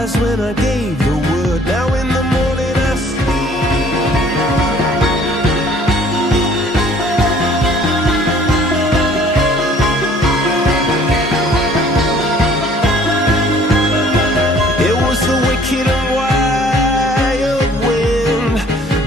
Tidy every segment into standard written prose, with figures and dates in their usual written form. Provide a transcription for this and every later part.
eyes when I gave the word. Now in the morning I see. It was the wicked and wild wind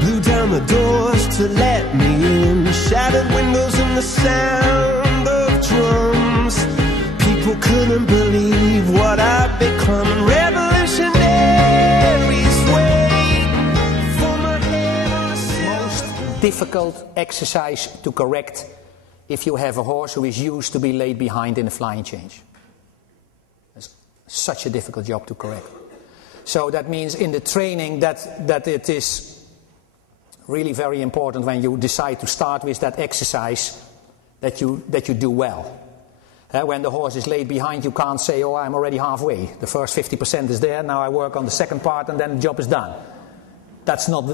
blew down the doors to let me in. Shattered windows and the sound of drums. People couldn't believe what I'd become. Revolutionaries wait for my head on a silver. Most difficult exercise to correct if you have a horse who is used to be laid behind in a flying change. It's such a difficult job to correct. So that means in the training that it is really very important when you decide to start with that exercise that you do well. When the horse is laid behind, you can't say, oh, I'm already halfway. The first 50% is there, now I work on the second part and then the job is done. That's not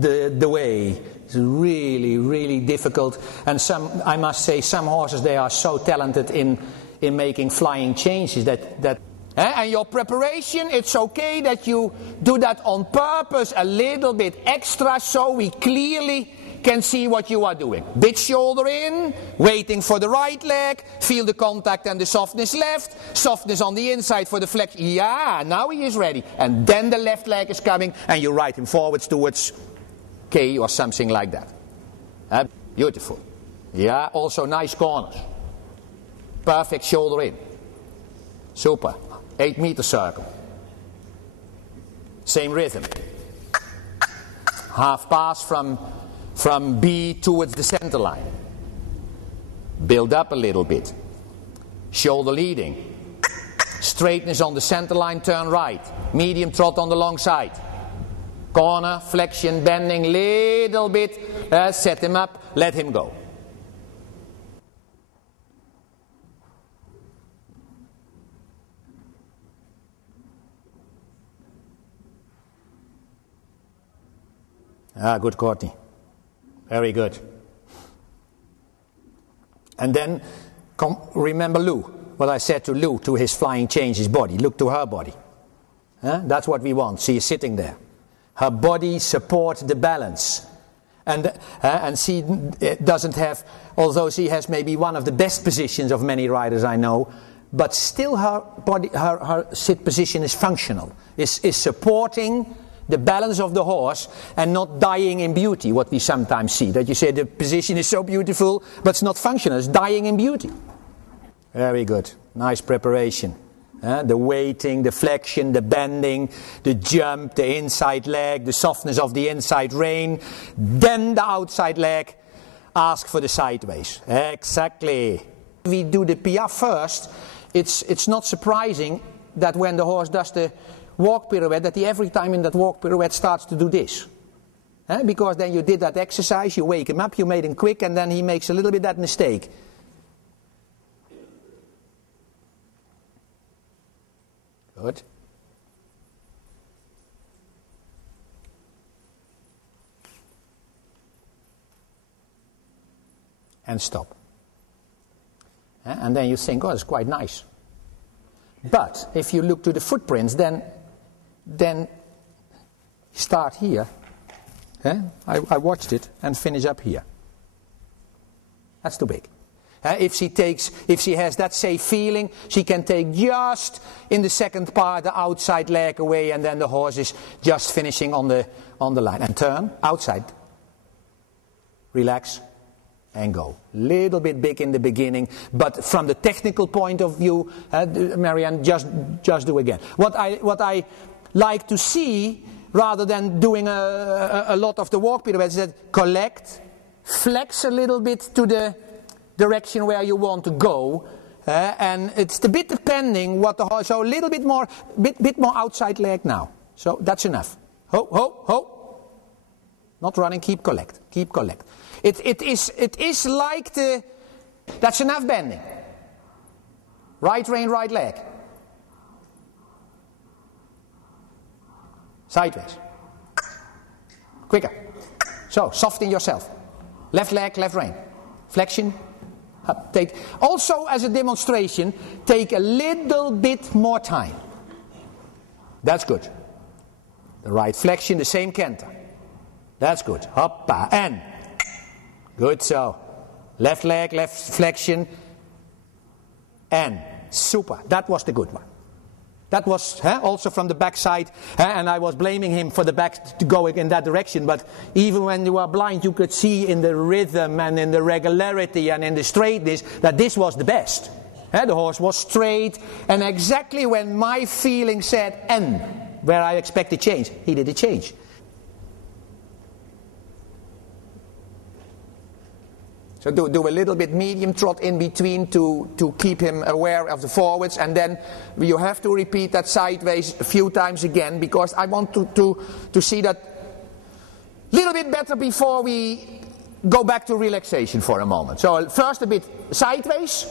the way. It's really, really difficult. And I must say, some horses, they are so talented in making flying changes that and your preparation, it's okay that you do that on purpose a little bit extra so we clearly can see what you are doing. Bit shoulder in, waiting for the right leg, feel the contact and the softness left, softness on the inside for the flex. Yeah, now he is ready. And then the left leg is coming and you ride him forwards towards K or something like that. Beautiful. Yeah, also nice corners. Perfect shoulder in. Super. 8-meter circle. Same rhythm. Half pass from B towards the center line. Build up a little bit. Shoulder leading. Straightness on the center line, turn right. Medium trot on the long side. Corner, flexion, bending, little bit. Set him up, let him go. Good, Courtney. Very good. And then, remember Lou, what I said to Lou, to his flying change, his body. Look to her body. That's what we want. She is sitting there. Her body supports the balance. And she doesn't have, although she has maybe one of the best positions of many riders I know, but still her body, her sit position is functional, is supporting the balance of the horse and not dying in beauty, what we sometimes see. That you say the position is so beautiful, but it's not functional, it's dying in beauty. Very good. Nice preparation. The weighting, the flexion, the bending, the jump, the inside leg, the softness of the inside rein, then the outside leg, ask for the sideways. Exactly. We do the piaffe first. It's not surprising that when the horse does the walk pirouette, that he every time in that walk pirouette starts to do this. Because then you did that exercise, you wake him up, you made him quick, and then he makes a little bit that mistake. Good. And stop. And then you think, oh, it's quite nice. But if you look to the footprints, then start here. I watched it and finish up here. That's too big. If she has that safe feeling, she can take just in the second part the outside leg away, and then the horse is just finishing on the line. And turn outside, relax, and go. Little bit big in the beginning, but from the technical point of view, Marianne, just do again. What I like to see, rather than doing a lot of the walk pirouettes, is that collect, flex a little bit to the direction where you want to go, and it's a bit depending what the horse. So a little bit more outside leg now. So that's enough. Ho ho ho. Not running. Keep collect. Keep collect. It is like the. That's enough bending. Right rein, right leg. Sideways. Quicker. So soften yourself. Left leg, left rein. Flexion. Take also as a demonstration, take a little bit more time. That's good. The right flexion, the same canter. That's good. Hoppa. And. Good so. Left leg, left flexion. And. Super. That was the good one. That was also from the back side, and I was blaming him for the back to go in that direction, but even when you are blind you could see in the rhythm and in the regularity and in the straightness that this was the best. The horse was straight, and exactly when my feeling said N, where I expected change, he did a change. So do a little bit medium trot in between to keep him aware of the forwards, and then you have to repeat that sideways a few times again, because I want to see that a little bit better before we go back to relaxation for a moment. So first a bit sideways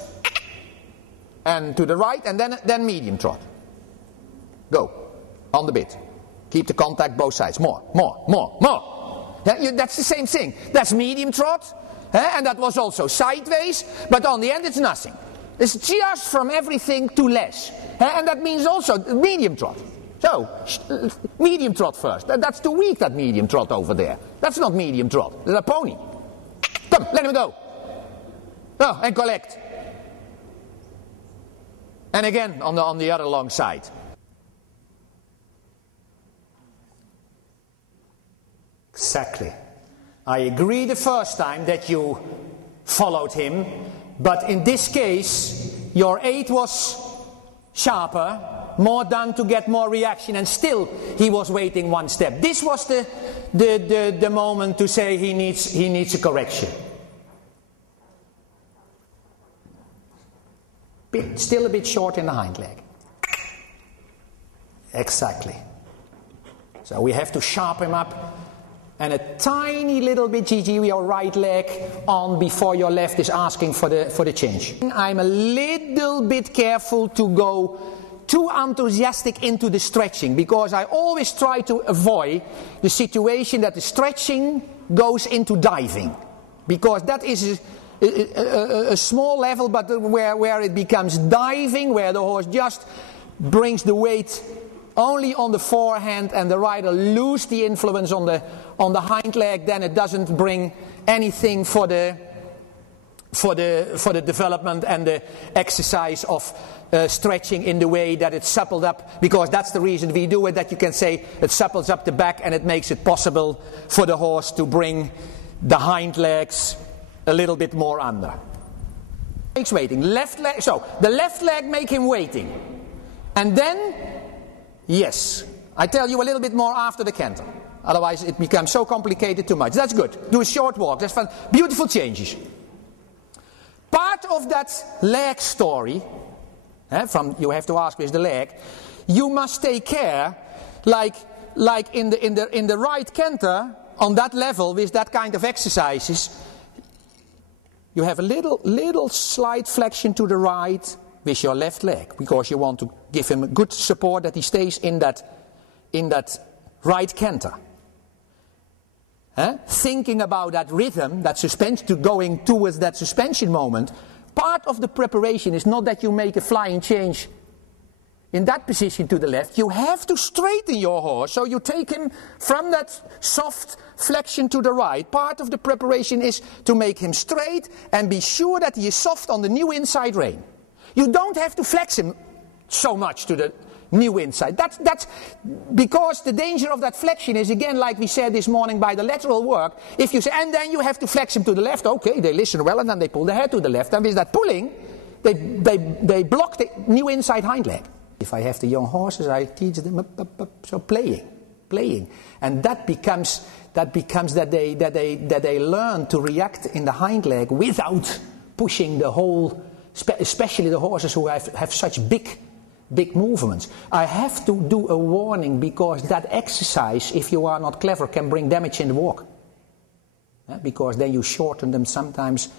and to the right, and then medium trot. Go on the bit. Keep the contact both sides. More. That's the same thing. That's medium trot. And that was also sideways, but on the end it's nothing. It's just from everything to less. And that means also medium trot. So, medium trot first. That's too weak, that medium trot over there. That's not medium trot. That's a pony. Come, let him go. Oh, and collect. And again on the other long side. Exactly. I agree the first time that you followed him, but in this case your aid was sharper, more done to get more reaction, and still he was waiting one step. This was the moment to say he needs a correction. Still a bit short in the hind leg. Exactly. So we have to sharpen him up. And a tiny little bit, Gigi, your right leg on before your left is asking for the change. I'm a little bit careful to go too enthusiastic into the stretching, because I always try to avoid the situation that the stretching goes into diving, because that is a small level, but where it becomes diving, where the horse just brings the weight only on the forehand and the rider lose the influence on the hind leg, then it doesn't bring anything for the development and the exercise of stretching in the way that it's suppled up, because that's the reason we do it, that you can say it supples up the back and it makes it possible for the horse to bring the hind legs a little bit more under. Makes waiting. Left leg, so the left leg make him waiting. And then, yes, I tell you a little bit more after the canter. Otherwise it becomes so complicated too much. That's good. Do a short walk. That's fun. Beautiful changes. Part of that leg story, you have to ask with the leg, you must take care, like in the right canter, on that level with that kind of exercises, you have a little slight flexion to the right with your left leg, because you want to give him a good support that he stays in that right canter. Thinking about that rhythm, that suspension, to going towards that suspension moment, part of the preparation is not that you make a flying change in that position to the left. You have to straighten your horse, so you take him from that soft flexion to the right. Part of the preparation is to make him straight and be sure that he is soft on the new inside rein. You don't have to flex him so much to the new inside. That's because the danger of that flexion is, again, like we said this morning by the lateral work, if you say, and then you have to flex him to the left, okay, they listen well, and then they pull the head to the left, and with that pulling, they block the new inside hind leg. If I have the young horses, I teach them so playing, and that becomes that they learn to react in the hind leg without pushing the whole, especially the horses who have such big movements. I have to do a warning, because that exercise, if you are not clever, can bring damage in the walk. Because then you shorten them sometimes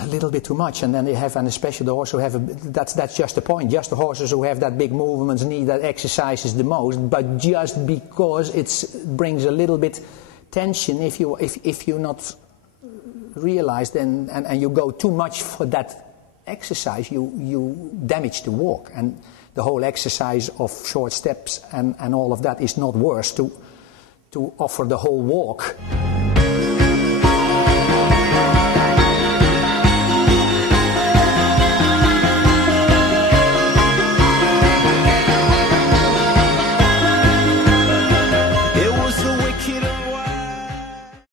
a little bit too much, and then they have, and especially the horses who have that's just the point. Just the horses who have that big movements need that exercises the most, but just because it brings a little bit tension, if you not realize, then and you go too much for that exercise, you damage the walk, and the whole exercise of short steps and all of that is not worse to offer the whole walk.